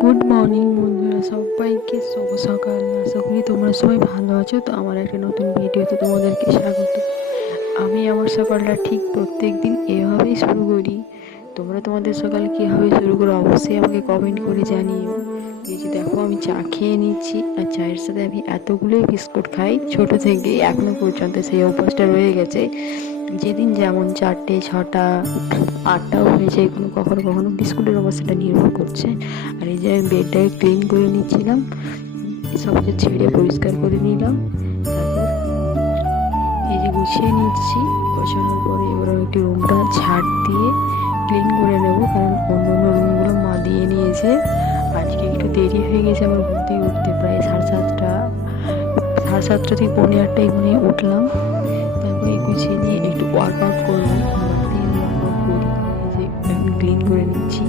Good morning বন্ধুরা, সবাইকে শুভ সকাল। আশা করি তোমরা সবাই ভালো আছো। তো আমার একটা নতুন ভিডিওতে তোমাদেরকে স্বাগত। আমি আমার সকালটা ঠিক প্রত্যেক দিন এভাবেই শুরু করি। তোমরা তোমাদের সকাল কীভাবে শুরু করো অবশ্যই আমাকে কমেন্ট করে জানিও। এই যে দেখো, আমি চা খেয়ে নিচ্ছি, আর চায়ের সাথে আমি এতগুলোই বিস্কুট খাই ছোটো থেকে, এখনও পর্যন্ত সেই অভ্যাসটা রয়ে গেছে। যেদিন যেমন 4টে 6টা 8টাও হয়ে যায়, কখনো কখনো বিস্কুটের অবস্থাটা নির্ভর করছে। আর এই যে আমি বেডটাকে ক্লিন করে নিচ্ছিলাম, সব কিছু ছেড়ে পরিষ্কার করে নিলাম। তারপর এই যে গুছিয়ে নিচ্ছি। গোছানোর পরে এবার একটি রুমটা ঝাড় দিয়ে ক্লিন করে নেব, কারণ অন্য অন্য রুমগুলো মা দিয়ে নিয়েছে। আজকে একটু দেরি হয়ে গেছে আমার ঘুম থেকে উঠতে, প্রায় 7:30 থেকে 7:45 মানে উঠলাম। তারপরে গুছিয়ে নিয়ে একটু ওয়ার্কআউট করলাম। বাড়িতে ওয়ার্কআউট করি, এই যে আমি ক্লিন করে নিচ্ছি।